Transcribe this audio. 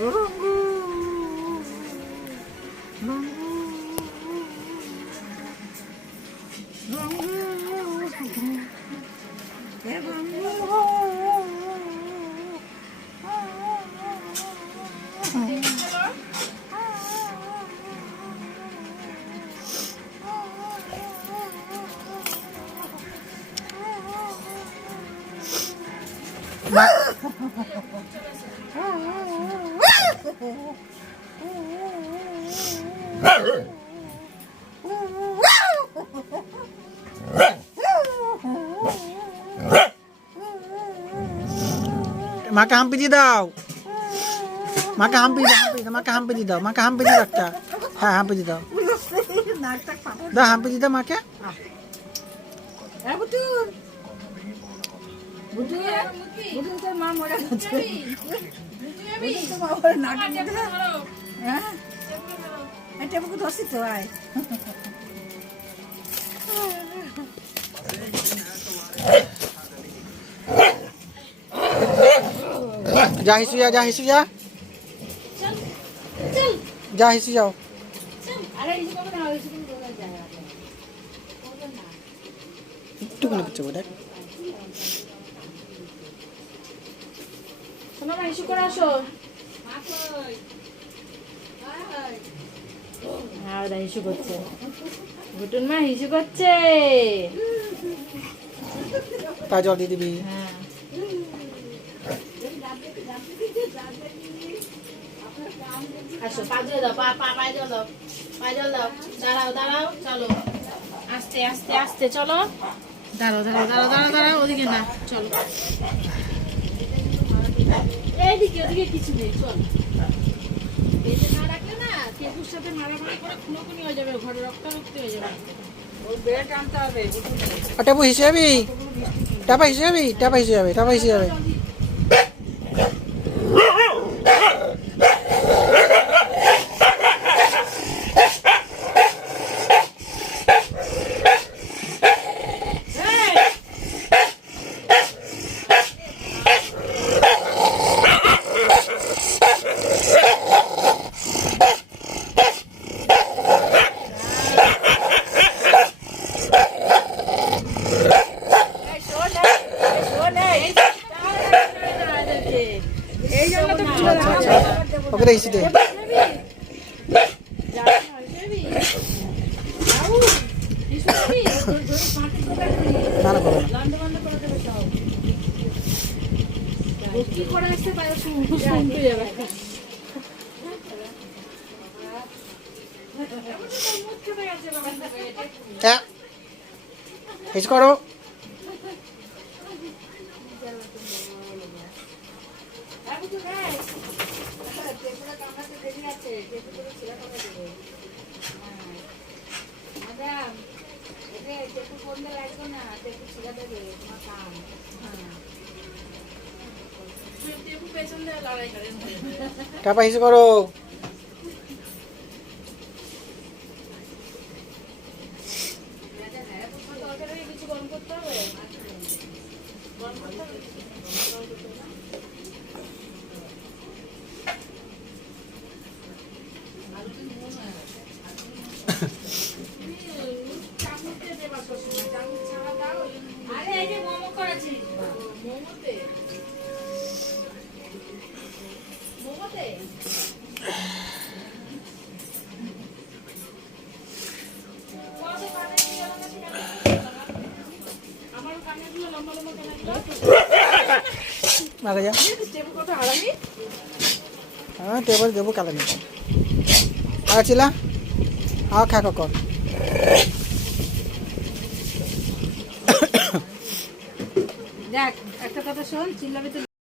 মাকে হাম্পি দিয়ে দাও, মাকে হাম্পি দাও, মাকে হাম্পি দিয়ে দাও, মাকে হাম্পি দিয়ে দাও একটা। হ্যাঁ হাম্পি দিয়ে দাও, দাও হাম্পি দিয়ে দাও মাকে। যা হিসু যা, যা হিসু যা, যা হিসু যাও। একটুখানি করছে বোধ হয়। হিসু করে আসো। হিসু করছে, গুটুন মা হিসু করছে। পা জল দিয়ে দিবি। হ্যাঁ আসো, পা জল দাও, পায়ে জল দাও, পায়ে জল দাও। দাঁড়াও দাঁড়াও, চলো আস্তে আস্তে আস্তে চলো। দাঁড়াও দাঁড়াও দাঁড়াও দাঁড়াও দাঁড়াও, ওদিকে না, চলো এইদিকে, ওদিকে কিছু নেই, চল। এই যে না রাখলে না, কেকুর সাথে মারামারি করে খুনোখুনি হয়ে যাবে, ঘরে রক্তারক্তি হয়ে যাবে। ওই বেড়ে টানতে হবে। টাপা হিসে যাবি, টাপা হিসে যাবি, টাপা হিসে যাবে, টাপা হিসে যাবে। ওকে রেখেছি দে। না না করো না। হিস করো। টাপা হিসু করো। আগে যা, হ্যাঁ টেবল দেবো কালে নিতে। আর চিলা আর খা কখন দেখ একটা কথা শোন, চিল্লাবি তো।